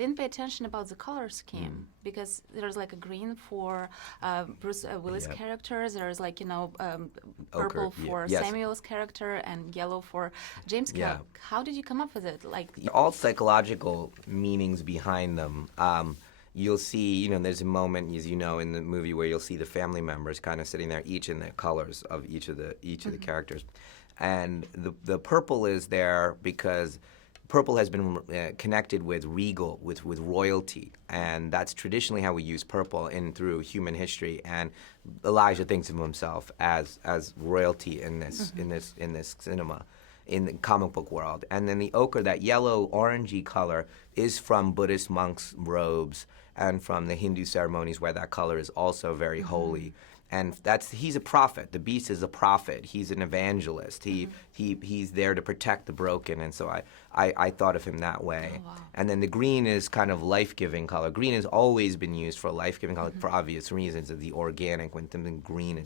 Didn't pay attention about the color scheme because there's like a green for Bruce Willis Yep. characters. There's like Ochre, purple for yes. Samuel's character and yellow for James' Yeah. character. How did you come up with it? Like, All psychological meanings behind them. You'll see, there's a moment, as you know, in the movie where you'll see the family members kind of sitting there, each in the colors of each of the characters, and the purple is there because purple has been connected with regal, with royalty, and that's traditionally how we use purple in through human history. And Elijah thinks of himself as royalty in this cinema, in the comic book world. And then the ochre, that yellow orangey color, is from Buddhist monks' robes and from the Hindu ceremonies where that color is also very holy. And he's a prophet. The beast is a prophet. He's an evangelist. He's there to protect the broken. And so I thought of him that way. Oh, wow. And then the green is kind of life-giving color. Green has always been used for a life-giving color for obvious reasons. Of the organic, when something green,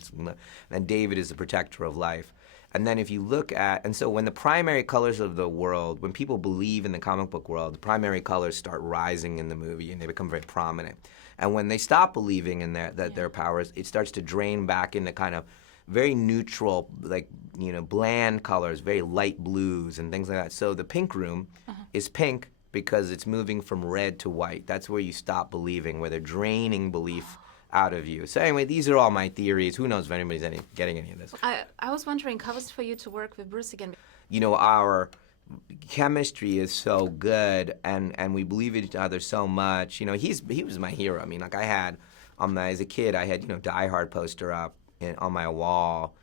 and David is the protector of life. And then if you look at, and so when the primary colors of the world, when people believe in the comic book world, the primary colors start rising in the movie and they become very prominent. And when they stop believing in their powers, it starts to drain back into kind of very neutral, like, bland colors, very light blues and things like that. So the pink room is pink because it's moving from red to white. That's where you stop believing, where they're draining belief out of you. So anyway, these are all my theories. Who knows if anybody's getting any of this. I was wondering, how was it for you to work with Bruce again? Our chemistry is so good, and we believe in each other so much. He was my hero. I mean, like I had, as a kid, I had Die Hard poster up on my wall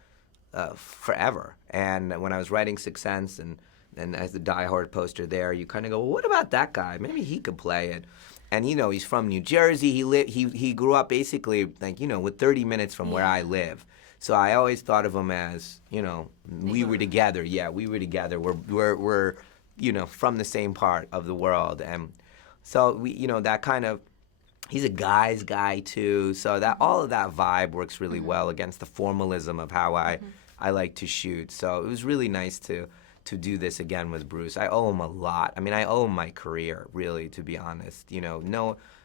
forever. And when I was writing Sixth Sense and as the Die Hard poster there, you kind of go, well, what about that guy? Maybe he could play it. And he's from New Jersey. He grew up basically with 30 minutes from where I live. So I always thought of him as we were together. Yeah, we were together. We're from the same part of the world. And so we that kind of, he's a guy's guy too. So that all of that vibe works really well against the formalism of how I like to shoot. So it was really nice to do this again with Bruce. I owe him a lot. I mean, I owe him my career, really, to be honest.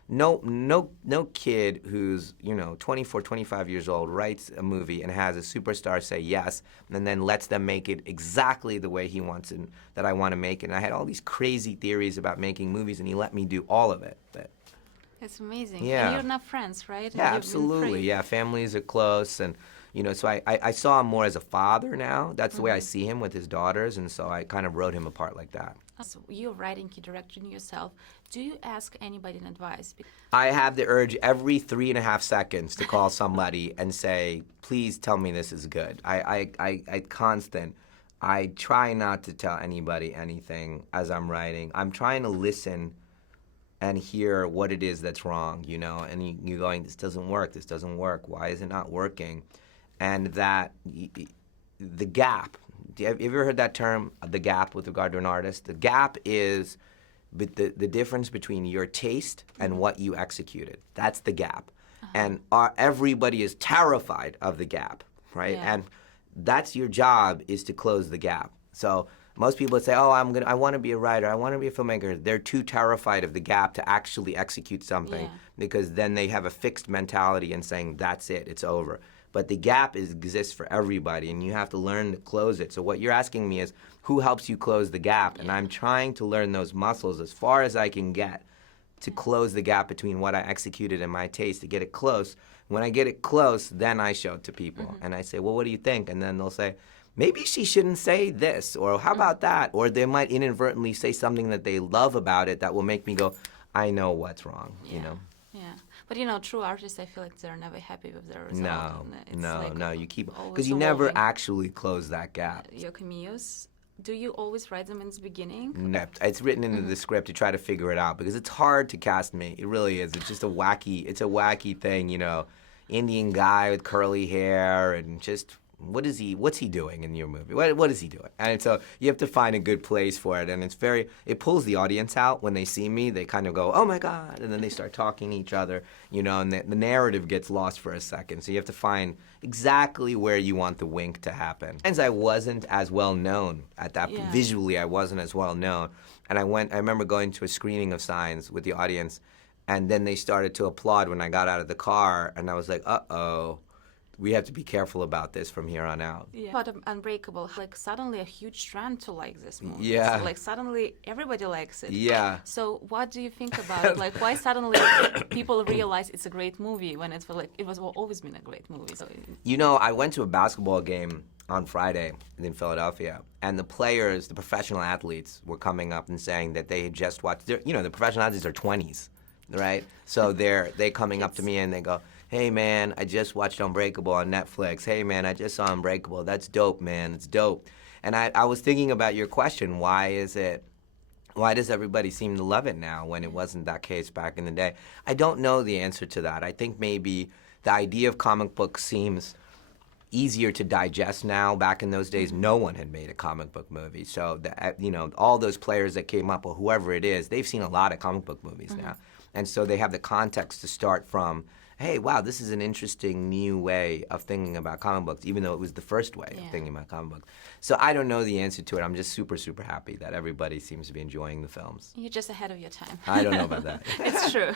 No kid who's 24, 25 years old writes a movie and has a superstar say yes, and then lets them make it exactly the way he wants it, that I want to make it. And I had all these crazy theories about making movies, and he let me do all of it. It's amazing. Yeah. And you're not friends, right? Yeah, absolutely. Yeah, families are close, and so I saw him more as a father now. That's the way I see him with his daughters, and so I kind of wrote him apart like that. So you're writing, you're directing yourself. Do you ask anybody in advice? I have the urge every 3.5 seconds to call somebody and say, please tell me this is good. I try not to tell anybody anything as I'm writing. I'm trying to listen and hear what it is that's wrong, and you're going, this doesn't work, why is it not working? And that, the gap, have you ever heard that term, the gap, with regard to an artist? The gap is the difference between your taste and what you executed. That's the gap. And everybody is terrified of the gap, right? Yeah. And that's your job, is to close the gap. So most people say, oh, I want to be a writer, I want to be a filmmaker. They're too terrified of the gap to actually execute something, because then they have a fixed mentality and saying, that's it, it's over. But the gap exists for everybody, and you have to learn to close it. So what you're asking me is, who helps you close the gap? And I'm trying to learn those muscles as far as I can get to close the gap between what I executed and my taste, to get it close. When I get it close, then I show it to people. And I say, well, what do you think? And then they'll say, maybe she shouldn't say this, or how about that? Or they might inadvertently say something that they love about it that will make me go, I know what's wrong, Yeah. But true artists, I feel like they're never happy with their result. No, you keep, always because you never evolving. actually close that gap. Your cameos, do you always write them in the beginning? No, it's written into the script to try to figure it out, because it's hard to cast me. It really is. It's just a wacky thing, Indian guy with curly hair and just, what's he doing in your movie? What is he doing? And so you have to find a good place for it, and it pulls the audience out. When they see me, they kind of go, oh my God, and then they start talking to each other, and the narrative gets lost for a second. So you have to find exactly where you want the wink to happen. And I wasn't as well known at that, visually I wasn't as well known. And I remember going to a screening of Signs with the audience, and then they started to applaud when I got out of the car, and I was like, uh-oh, we have to be careful about this from here on out. Yeah. But Unbreakable, like suddenly a huge trend to like this movie. Yeah. So, like suddenly everybody likes it. Yeah. So what do you think about it? Like why suddenly people realize it's a great movie when it's like it was always been a great movie? So, You know, I went to a basketball game on Friday in Philadelphia, and the players, the professional athletes, were coming up and saying that they had just watched. You know, the professional athletes are 20s, right? So they coming up to me and they go, "Hey man, I just watched Unbreakable on Netflix. Hey man, I just saw Unbreakable. That's dope, man. It's dope." And I was thinking about your question. Why does everybody seem to love it now when it wasn't that case back in the day? I don't know the answer to that. I think maybe the idea of comic books seems easier to digest now. Back in those days, no one had made a comic book movie. So, all those players that came up, or whoever it is, they've seen a lot of comic book movies now. And so they have the context to start from, hey, wow, this is an interesting new way of thinking about comic books, even though it was the first way of thinking about comic books. So I don't know the answer to it. I'm just super, super happy that everybody seems to be enjoying the films. you're just ahead of your time. I don't know about that. It's true.